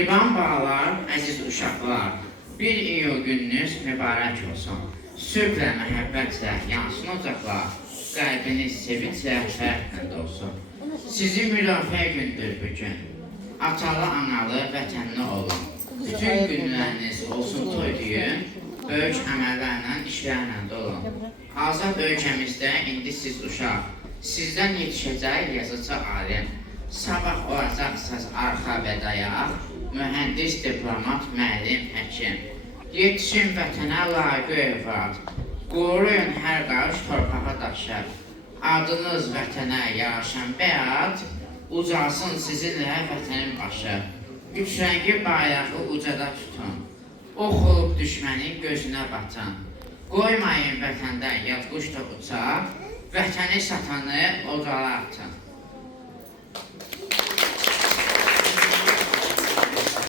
Mehriban bağlar, əziz uşaqlar, 1 iyul gününüz mübarək olsun. Sülhlə, məhəbbətlə yansın ocaqlar, qəlbiniz sevinclə, fərqlə olsun. Sizi müdafiə gündür bugün. Atalı, analı, vətənli olun. Bütün günləriniz olsun toy düyün, böyük əməllərlə, işlərlə dolun. Azad ölkəmizdə indi siz uşaq, sizdən yetişəcək yazıcı alim. Sabah olacaqsınız arxa və dayaq, mühəndis, diplomat, müəllim, həkim. Yetişin vətənə layiq övlad, qoruyun hər qarış torpağa daşa. Adınız vətənə yaraşan bəyat, ucalsın sizinlə vətənin başı. Üç rəngi bayrağı ucada tutun, oxulub düşmənin gözünə batın. Qoymayın vətəndə yadquş da uçaq, vətəni satanı ocağa atın.